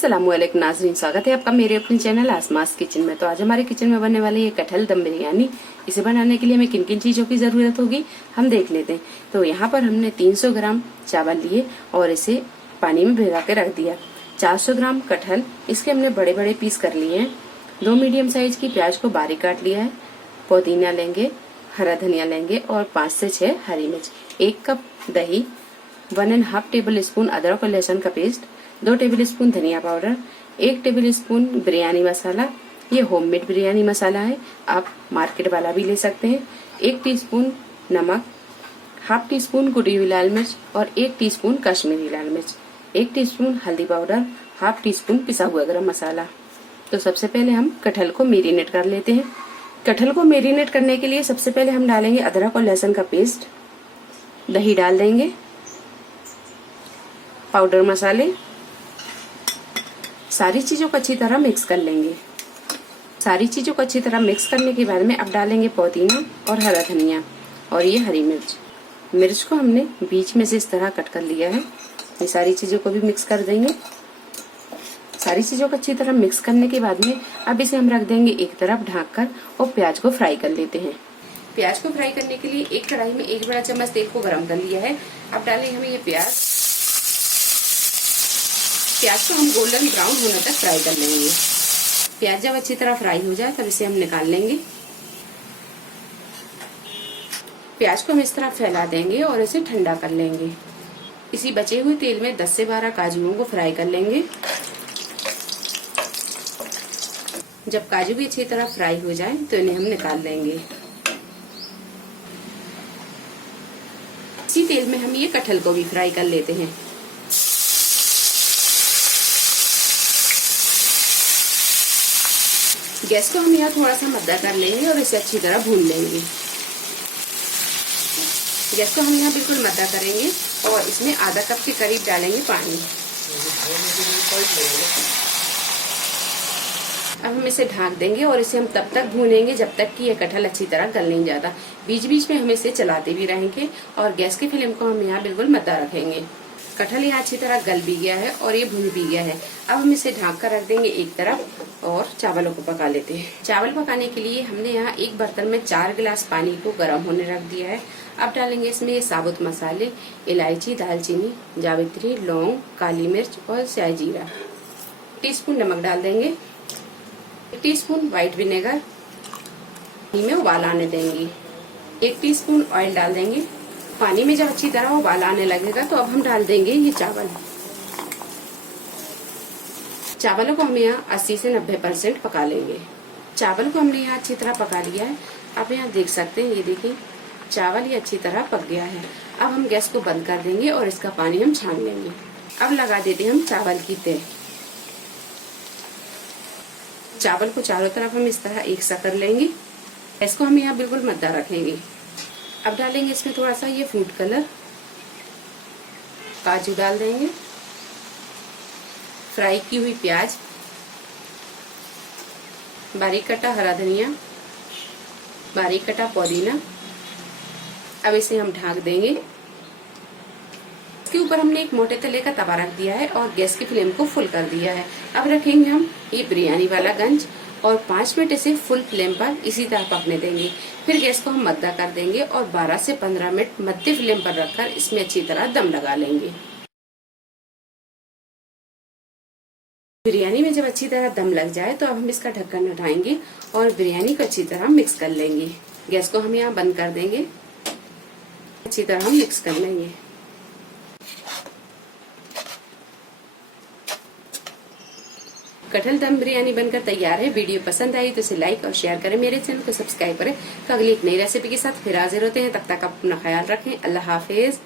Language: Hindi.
अस्सलामुअलैकुम नाज़रीन, स्वागत है आपका मेरे अपने चैनल आसमास किचन में। तो आज हमारे किचन में बनने वाली है कटहल दम बिरयानी। इसे बनाने के लिए हमें किन किन चीज़ों की ज़रूरत होगी हम देख लेते हैं। तो यहाँ पर हमने 300 ग्राम चावल लिए और इसे पानी में भिगा के रख दिया। 400 ग्राम कटहल, इसके हमने बड़े बड़े पीस कर लिए हैं। 2 मीडियम साइज की प्याज को बारीक काट लिया है। पुदीना लेंगे, हरा धनिया लेंगे और 5 से 6 हरी मिर्च। 1 कप दही, 1½ टेबल स्पून अदरक और लहसुन का पेस्ट, 2 टेबल स्पून धनिया पाउडर, 1 टेबल स्पून बिरयानी मसाला। ये होममेड बिरयानी मसाला है, आप मार्केट वाला भी ले सकते हैं। 1 टीस्पून नमक, ½ टीस्पून कुटी हुई लाल मिर्च और 1 टीस्पून कश्मीरी लाल मिर्च, 1 टीस्पून हल्दी पाउडर, ½ टीस्पून पिसा हुआ गरम मसाला। तो सबसे पहले हम कटहल को मैरिनेट कर लेते हैं। कटहल को मैरिनेट करने के लिए सबसे पहले हम डालेंगे अदरक और लहसुन का पेस्ट, दही डाल देंगे, पाउडर मसाले, सारी चीजों को अच्छी तरह मिक्स कर लेंगे। सारी चीजों को अच्छी तरह मिक्स करने के बाद में अब डालेंगे पुदीना और हरा धनिया और ये हरी मिर्च। मिर्च को हमने बीच में से इस तरह कट कर लिया है। ये सारी चीजों को भी मिक्स कर देंगे। सारी चीजों को अच्छी तरह मिक्स करने के बाद में अब इसे हम रख देंगे एक तरफ ढककर और प्याज को फ्राई कर लेते हैं। प्याज को फ्राई करने के लिए एक कढ़ाई में 1 बड़ा चम्मच तेल को गरम कर लिया है। अब डालेंगे हमें ये प्याज को हम गोल्डन ब्राउन होने तक फ्राई कर लेंगे। प्याज जब अच्छी तरह फ्राई हो जाए तब इसे हम निकाल लेंगे। प्याज को हम इस तरह फैला देंगे और इसे ठंडा कर लेंगे। इसी बचे हुए तेल में 10 से 12 काजुओं को फ्राई कर लेंगे। जब काजू भी अच्छी तरह फ्राई हो जाए तो इन्हें हम निकाल लेंगे। इसी तेल में हम ये कटहल को भी फ्राई कर लेते हैं। गैस को हम यहाँ थोड़ा सा मद्दा कर लेंगे और इसे अच्छी तरह भून लेंगे। गैस को हम यहाँ बिल्कुल मद्दा करेंगे और इसमें आधा कप के करीब डालेंगे पानी। अब हम इसे ढक देंगे और इसे हम तब तक भूनेंगे जब तक कि ये कटहल अच्छी तरह गल नहीं जाता। बीच बीच में हम इसे चलाते भी रहेंगे और गैस की फ्लेम को हम यहाँ बिल्कुल मद्दा रखेंगे। कटहल यहाँ अच्छी तरह गल भी गया है और ये भुन भी गया है। अब हम इसे ढक कर रख देंगे एक तरफ और चावलों को पका लेते हैं। चावल पकाने के लिए हमने यहाँ एक बर्तन में 4 गिलास पानी को गर्म होने रख दिया है। अब डालेंगे इसमें ये साबुत मसाले, इलायची, दालचीनी, जावित्री, लौंग, काली मिर्च और शाही जीरा। टीस्पून नमक डाल देंगे, 1 टीस्पून व्हाइट विनेगर, में उबाल आने देंगे। 1 टीस्पून ऑयल डाल देंगे। पानी में जब अच्छी तरह उबाल आने लगेगा तो अब हम डाल देंगे ये चावल। चावलों को हम यहाँ 80 से 90% पका लेंगे। चावल को हमने यहाँ अच्छी तरह पका लिया है। आप यहाँ देख सकते हैं, ये देखिए चावल ये अच्छी तरह पक गया है। अब हम गैस को बंद कर देंगे और इसका पानी हम छान लेंगे। अब लगा देते हैं हम चावल की तह। चावल को चारों तरफ हम इस तरह एक सा कर लेंगे। गैस को हम यहाँ बिल्कुल मद्दा रखेंगे। अब डालेंगे इसमें थोड़ा सा ये फूड कलर, काजू डाल देंगे, फ्राई की हुई प्याज, बारीक कटा हरा धनिया, बारीक कटा पुदीना। अब इसे हम ढक देंगे। इसके ऊपर हमने एक मोटे तले का तवा रख दिया है और गैस की फ्लेम को फुल कर दिया है। अब रखेंगे हम ये बिरयानी वाला गंज और 5 मिनट इसे फुल फ्लेम पर इसी तरह पकने देंगे। फिर गैस को हम मद्दा कर देंगे और 12 से 15 मिनट मध्य फ्लेम पर रखकर इसमें अच्छी तरह दम लगा लेंगे। बिरयानी में जब अच्छी तरह दम लग जाए तो अब हम इसका ढक्कन उठाएंगे और बिरयानी को अच्छी तरह मिक्स कर लेंगे। गैस को हम यहाँ बंद कर देंगे। अच्छी तरह हम मिक्स कर लेंगे। कटहल दम बिरयानी बनकर तैयार है। वीडियो पसंद आई तो इसे लाइक और शेयर करें। मेरे चैनल को सब्सक्राइब करें। अगली एक नई रेसिपी के साथ फिर हाजिर होते हैं। तब तक आप अपना ख्याल रखें। अल्लाह हाफिज।